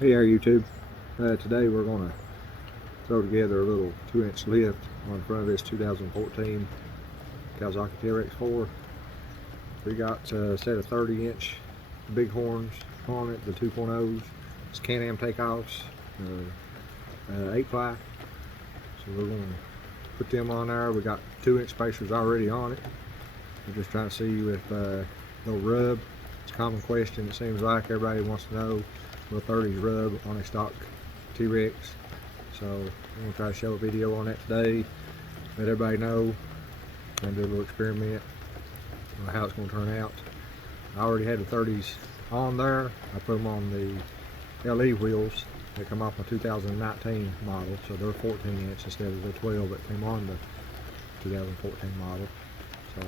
Hey there YouTube. Today we're going to throw together a little 2-inch lift on front of this 2014 Kawasaki Teryx 4. We got a set of 30-inch bighorns on it, the 2.0s. It's Can-Am takeoffs, 8-ply. So we're going to put them on there. We got 2-inch spacers already on it. We're just trying to see if they'll rub. It's a common question, it seems like. Everybody wants to know, will 30s rub on a stock T-Rex? So I'm going to try to show a video on that today, let everybody know, and do a little experiment on how it's going to turn out. I already had the 30s on there. I put them on the LE wheels. They come off my 2019 model, so they're 14-inch instead of the 12 that came on the 2014 model. So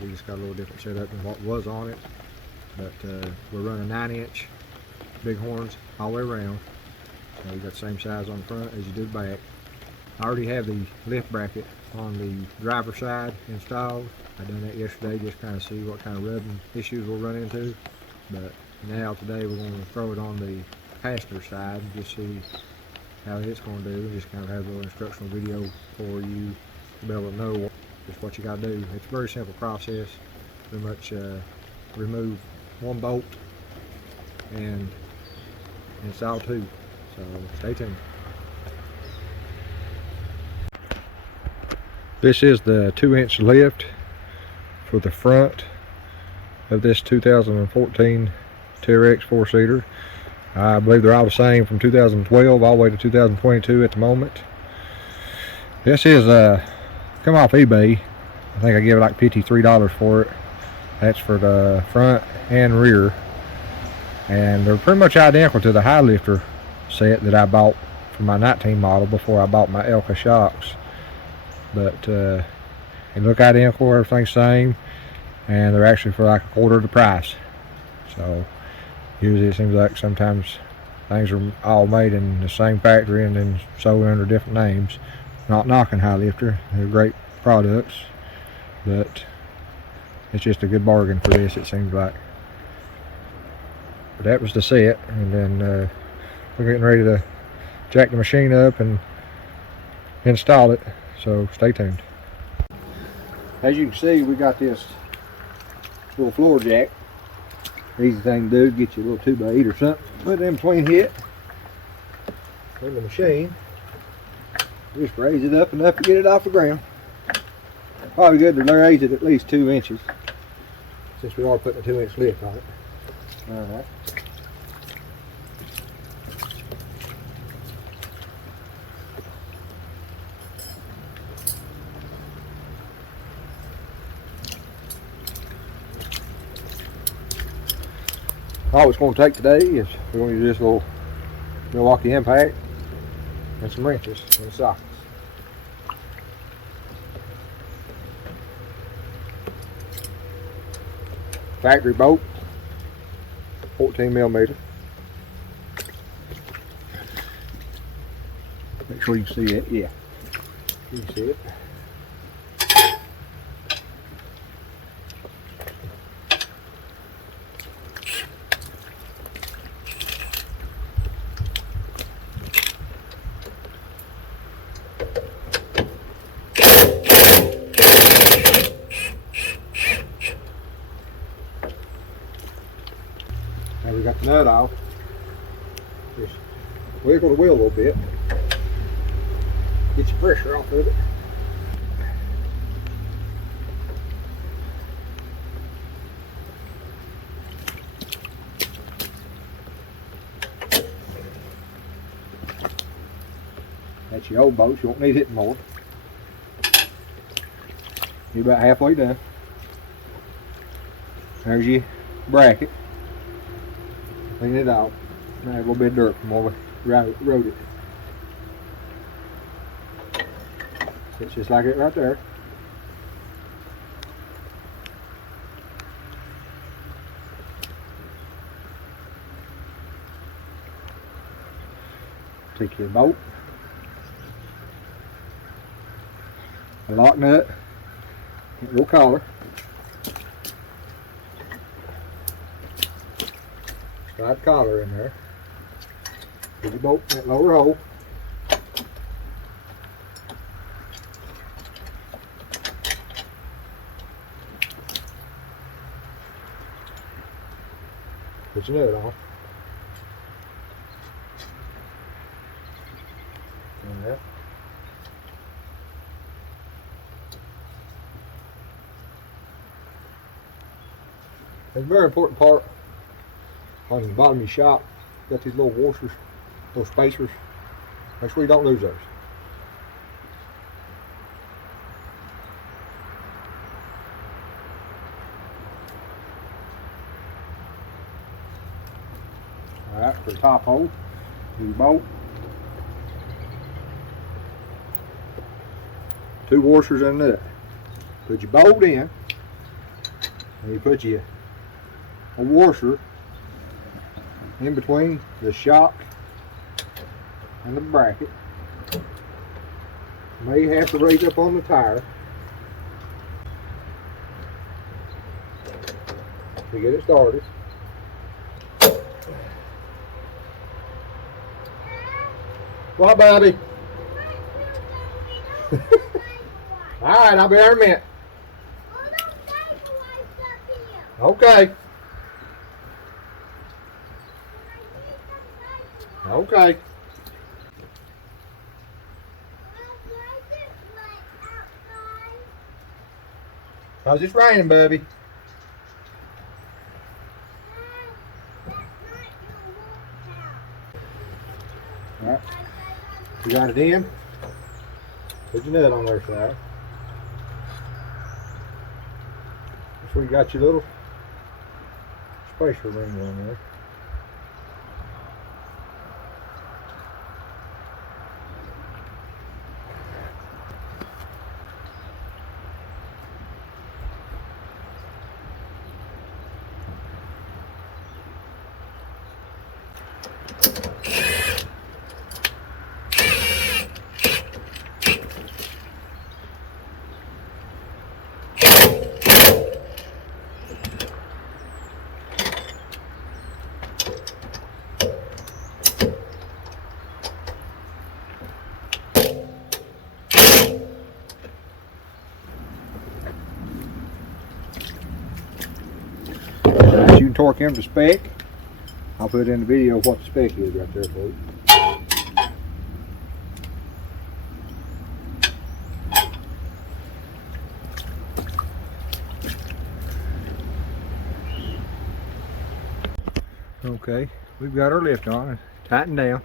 we just got a little different setup than what was on it. But we're running 9-inch bighorns all the way around. So you got the same size on the front as you do the back. I already have the lift bracket on the driver's side installed. I done that yesterday just kind of see what kind of rubbing issues we'll run into. But now today we're going to throw it on the passenger side and just see how it's going to do. Just kind of have a little instructional video for you to be able to know just what you got to do. It's a very simple process. Pretty much remove one bolt and install 2. So stay tuned. This is the 2-inch lift for the front of this 2014 Teryx 4-seater. I believe they're all the same from 2012 all the way to 2022 at the moment. This is come off eBay. I think I gave it like $53 for it. That's for the front and rear, and they're pretty much identical to the high lifter set that I bought for my 19 model before I bought my Elka shocks. But they look identical, everything's the same, and they're actually for like a quarter of the price. So usually it seems like sometimes things are all made in the same factory and then sold under different names. Not knocking high lifter, they're great products, but it's just a good bargain for this, it seems like. But that was the set, and then we're getting ready to jack the machine up and install it, so stay tuned. As you can see, we got this little floor jack. Easy thing to do, get you a little 2x8 or something, put it in between it and the machine. Just raise it up enough to get it off the ground. Probably good to raise it at least 2 inches, since we are putting a 2-inch lift on it. Alright. All it's going to take today is we're going to use this little Milwaukee impact and some wrenches in the sockets. Factory bolt, 14mm. Make sure you can see it. Yeah, you can see it. Now we got the nut off. Just wiggle the wheel a little bit. Get your pressure off of it. That's your old bolts, you won't need it more. You're about halfway done. There's your bracket. Clean it out. Now a little bit of dirt from where we rode it. It's just like it right there. Take your bolt, a lock nut, a little collar. Slide collar in there. Put your bolt in that lower hole. Put your nut on. Alright. It's a very important part on the bottom of your shop. Got these little washers, little spacers. Make sure you don't lose those. Alright, for the top hole, do your bolt. 2 washers and a nut. Put your bolt in, and you put a washer in between the shock and the bracket. You may have to raise up on the tire to get it started. What, Bobby? Alright, I'll be there in a minute. Okay. Okay. How's it raining, Bubby? Alright. You got it in. Put your nut on there side. That's where you got your little spacer ring on there. You can torque him to spec. I'll put in the video what the spec is right there for you. Okay, we've got our lift on, tightened down.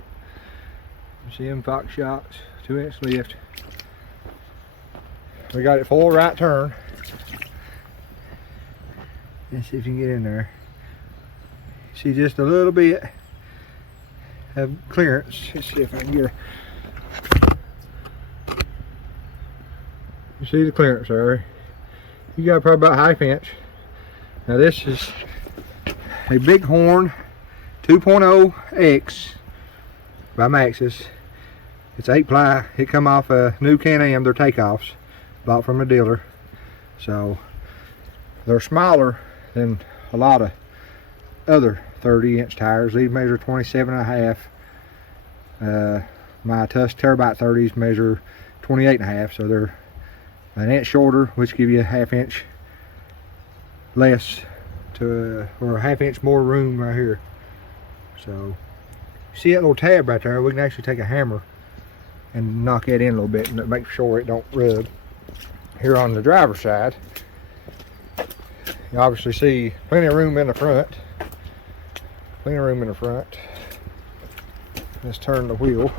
You see them Fox shocks, 2-inch lift. We got it full right turn. Let's see if you can get in there. See just a little bit of clearance. Let's see if I can get her. You see the clearance there? You got probably about 1/2 inch. Now this is a Bighorn 2.0X by Maxxis. It's 8-ply. It come off a new Can-Am. They're takeoffs, bought from a dealer. So they're smaller than a lot of other 30-inch tires. These measure 27.5. My Tusk Terabyte 30s measure 28.5, so they're an inch shorter, which give you a 1/2 inch less to, or a 1/2 inch more room right here. So see that little tab right there? We can actually take a hammer and knock that in a little bit and make sure it don't rub. Here on the driver's side, you obviously see plenty of room in the front. Plenty of room in the front. Let's turn the wheel.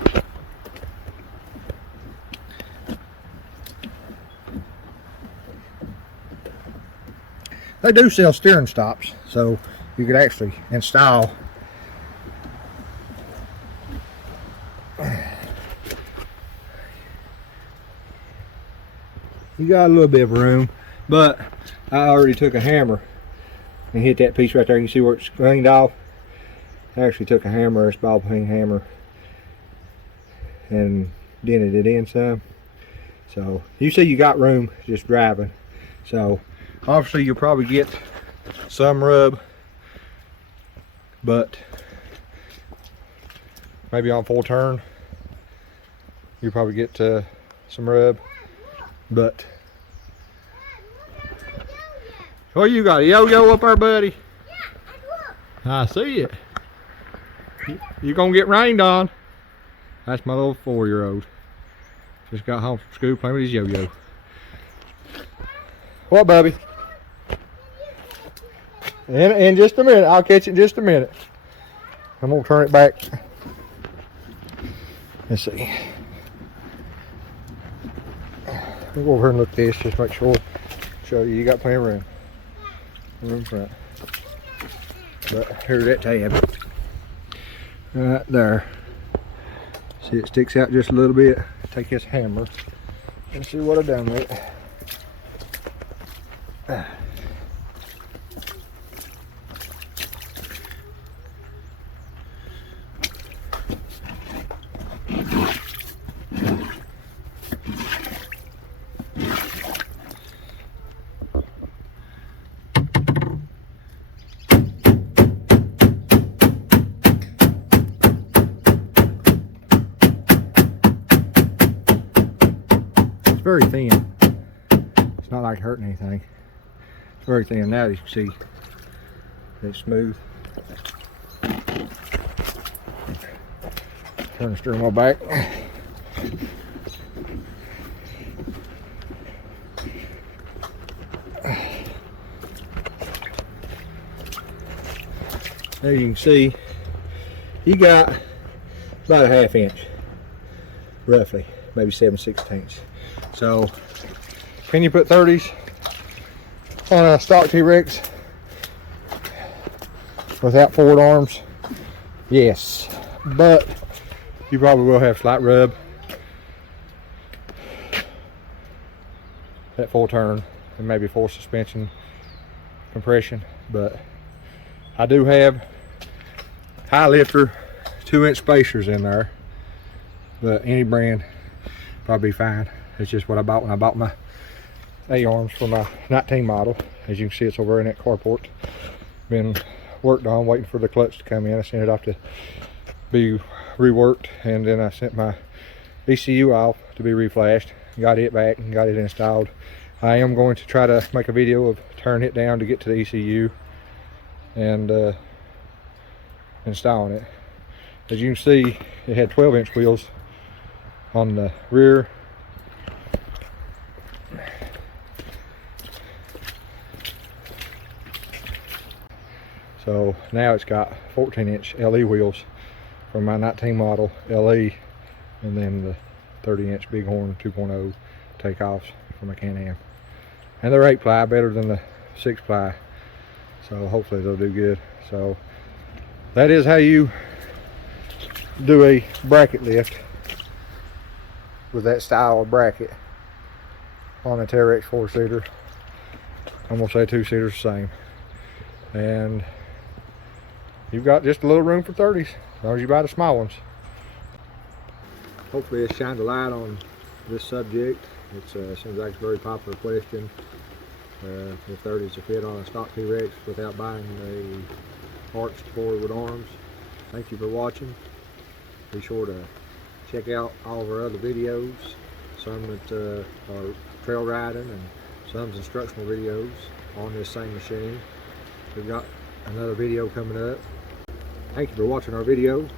They do sell steering stops, so you could actually install you got a little bit of room, but I already took a hammer and hit that piece right there. You can see where it's cleaned off. I actually took a hammer, a ball peen hammer, and dented it in some. So you see you got room just driving. So obviously you'll probably get some rub, but maybe on full turn, you probably get some rub. But oh, you got a yo-yo up there, buddy? I see it. You gonna get rained on. That's my little 4-year-old. Just got home from school playing with his yo-yo. What, Bubby? In just a minute. I'll catch it in just a minute. I'm gonna turn it back. Let's see. We'll go over here and look at this, just make sure. Show you got plenty of room. Room front. But here's that tab. Right there. See, it sticks out just a little bit. Take this hammer and see what I've done with it. Very thin. It's not like hurting anything. It's very thin now, as you can see. It's smooth. Turn the steering wheel back. As you can see, you got about a 1/2 inch, roughly, maybe 7/16. So, can you put 30s on a stock T-Rex without forward arms? Yes, but you probably will have slight rub at full turn and maybe full suspension compression. But I do have high lifter 2-inch spacers in there, but any brand probably fine. It's just what I bought when I bought my A-arms for my 19 model. As you can see, it's over in that carport. Been worked on, waiting for the clutch to come in. I sent it off to be reworked, and then I sent my ECU off to be reflashed. Got it back and got it installed. I am going to try to make a video of turning it down to get to the ECU and installing it. As you can see, it had 12-inch wheels on the rear. So now it's got 14-inch LE wheels from my 19 model LE, and then the 30-inch Bighorn 2.0 takeoffs from a Can-Am. And they're 8-ply, better than the 6-ply. So hopefully they'll do good. So that is how you do a bracket lift with that style of bracket on a Teryx 4-seater. I'm gonna say 2-seater's the same. And you've got just a little room for 30s, as long as you buy the small ones. Hopefully it shined a light on this subject. It seems like it's a very popular question. If 30s will fit on a stock T-Rex without buying a arched forward arms. Thank you for watching. Be sure to check out all of our other videos. Some that are trail riding and some's instructional videos on this same machine. We've got another video coming up. Thank you for watching our video.